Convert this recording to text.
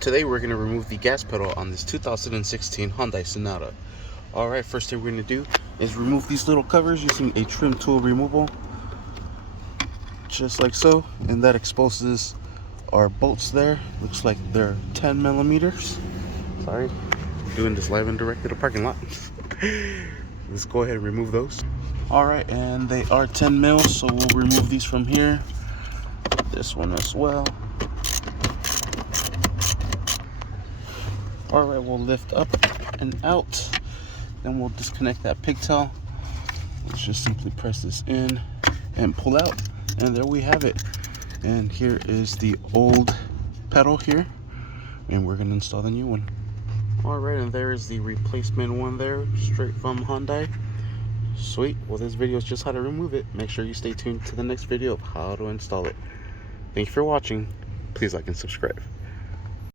Today we're going to remove the gas pedal on this 2016 Hyundai Sonata. Alright, first thing we're going to do is remove these little covers using a trim tool removal. Just like so, and that exposes our bolts there. Looks like they're 10 millimeters. Sorry, I'm doing this live and direct to the parking lot. Let's go ahead and remove those. Alright, and they are 10 mils, so we'll remove these from here. This one as well. Alright, we'll lift up and out. Then we'll disconnect that pigtail. Let's just simply press this in and pull out. And there we have it. And here is the old pedal here. And we're going to install the new one. Alright, and there is the replacement one there, straight from Hyundai. Sweet. Well, this video is just how to remove it. Make sure you stay tuned to the next video of how to install it. Thank you for watching. Please like and subscribe.